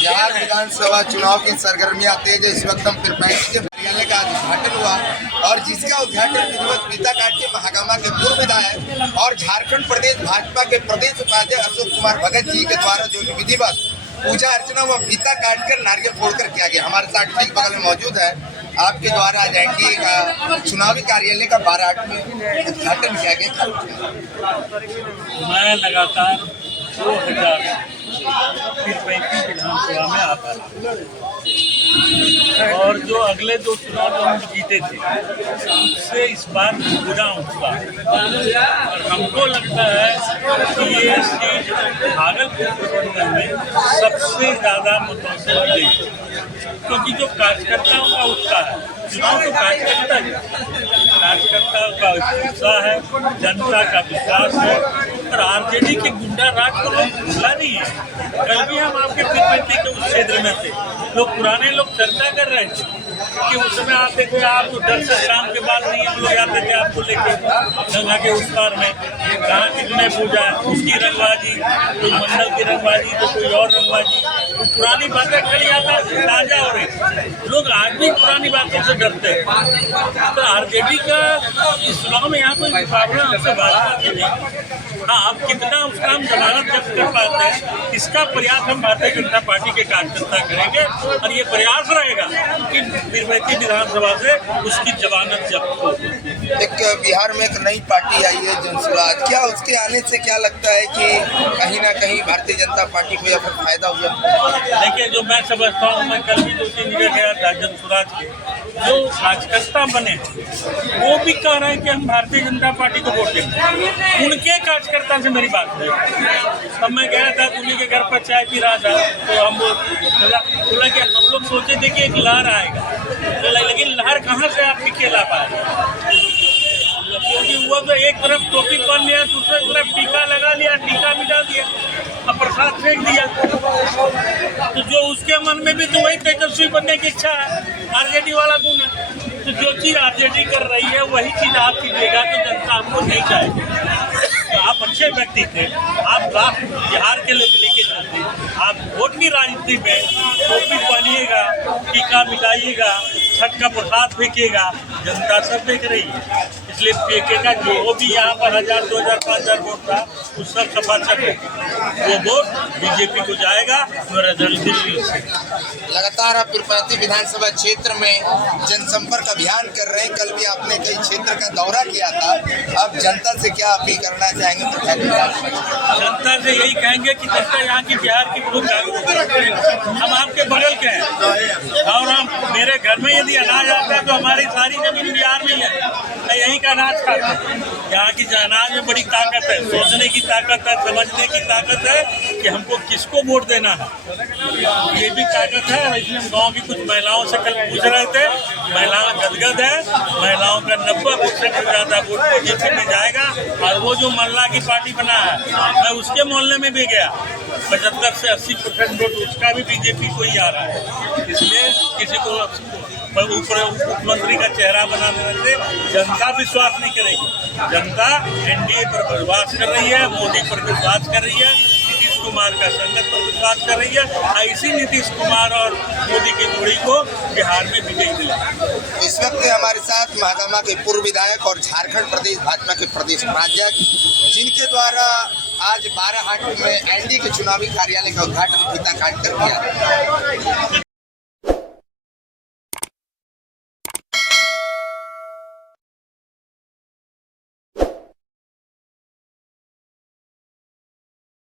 बिहार विधानसभा चुनाव की सरगर्मियां तेज है। इस वक्त हम पीरपैंती के कार्यालय का उद्घाटन हुआ और जिसका उद्घाटन विधिवत फीता काट के महागामा के पूर्व विधायक और झारखंड प्रदेश भाजपा के प्रदेश उपाध्यक्ष अशोक कुमार भगत जी के द्वारा जो विधिवत पूजा अर्चना व फीता काटकर नारियल फोड़कर किया गया। हमारे साथ ठीक बगल में मौजूद है आपके द्वारा आज एनडीए का चुनावी कार्यालय का 12/8 में उद्घाटन किया गया। मैं लगातार 2035 विधानसभा में आता रहा और जो अगले 2 चुनाव जो हम जीते थे उससे इस बार पूरा उत्साह और हमको लगता है कि ये सीट भागलपुर में सबसे ज़्यादा मतों से मिलेगी, क्योंकि जो कार्यकर्ताओं का उत्साह है, चुनाव तो कार्यकर्ताओं का उत्साह है, जनता का विश्वास है और आरजेडी के गुंडा राज को लोग भूला नहीं है। कल भी हम आपके पीरपैंती के उस क्षेत्र में थे, लोग पुराने लोग चर्चा कर रहे थे कि उस समय आप देखो, आप तो डर से शाम के बाद नहीं हम लोग आते थे आपको लेके गंगा के उस पार में, कहाँ कितने पूजा उसकी रंगबाजी, कोई मंडल की रंगबाजी तो कोई और रंगबाजी, पुरानी बातें खड़ी आता ताजा हो रही। लोग आज भी पुरानी बातों से डरते हैं। तो आरजेडी का इस चुनाव में यहाँ कोई मुकाबला हमसे भाजपा की नहीं। हाँ, आप कितना उसका हम जमानत जब्त कर पाते हैं, इसका प्रयास हम भारतीय जनता पार्टी के कार्यकर्ता करेंगे और ये प्रयास रहेगा कि पीरपैंती विधानसभा से उसकी जमानत जब्त हो। एक बिहार में एक नई पार्टी आई है जनसुराज, क्या उसके आने से क्या लगता है कि कहीं ना कहीं भारतीय जनता पार्टी को या फिर फायदा हुआ? देखिए, जो मैं समझता हूँ, मैं कल भी 2-3 जगह गया था, जनसुराज के जो कार्यकर्ता बने वो भी कह रहे हैं कि हम भारतीय जनता पार्टी को वोट देंगे। उनके कार्यकर्ता से मेरी बात हुई। तब मैं गया था, उन्हीं के घर पर चाय पी रहा था, तो हम बोला कि हम लोग सोचे थे कि एक लहर आएगा, लेकिन लहर कहाँ से आप टिकेला पाए, क्योंकि वो तो एक तरफ टोपी पहन लिया, दूसरी तरफ टीका लगा लिया, टीका मिटा दिया और प्रसाद फेंक दिया। तो जो उसके मन में भी तो वही तेजस्वी बनने की इच्छा है, आरजेडी वाला गुण है। तो जो चीज़ आरजेडी कर रही है वही चीज़ आप कीजिएगा तो जनता आपको नहीं चाहेगी। तो आप अच्छे व्यक्ति थे, आप राष्ट्र बिहार के लेके चलते, आप वोट की राजनीति में टोपी पहनिएगा, टीका मिटाइएगा, छठ का प्रसाद फेंकिएगा, जनता सब देख रही है। इसलिए फेंकेगा जो भी यहाँ पर 1000, 2000, 5000 वोट था उस सब सफा छठ वो वोट बीजेपी को जाएगा। दिल्ली से लगातार आप पीरपैंती विधानसभा क्षेत्र में जनसंपर्क अभियान कर रहे हैं। कल भी आपने कई क्षेत्र का दौरा किया था, अब जनता से क्या अपील करना चाहेंगे? जनता से यही कहेंगे कि जनता यहाँ की बिहार की बहुत जागरूक है। हम आपके बगल के हैं और हम मेरे घर में यदि अनाज आता है तो हमारी सारी जमीन बिहार में है, यहीं का अनाज खाते हैं। यहाँ की अनाज में बड़ी ताकत है, सोचने की ताकत है, समझने की ताकत है कि हमको किसको वोट देना है, ये भी ताकत है। इसलिए हम गाँव की कुछ महिलाओं से कल पूछ रहे थे, महिलाएं गदगद है, महिलाओं का 90% से ज़्यादा वोट बीजेपी में जाएगा। और वो जो मोहल्ला की पार्टी बना है, मैं उसके मोहल्ले में भी गया, 75 से 80% वोट उसका भी बीजेपी को ही आ रहा है। इसलिए किसी को मुख्यमंत्री का चेहरा बना देने से जनता विश्वास नहीं करेगी। जनता एनडीए पर विश्वास कर रही है, मोदी पर विश्वास कर रही है, नीतीश कुमार का संगत पर विश्वास कर रही है। ऐसी नीतीश कुमार और मोदी की जोड़ी को बिहार में विजयी मिलेगा। इस वक्त हमारे साथ महागामा के पूर्व विधायक और झारखंड प्रदेश भाजपा के प्रदेश उपाध्यक्ष, जिनके द्वारा आज 12/8 में एनडीए के चुनावी कार्यालय का उद्घाटन फीता काट कर किया।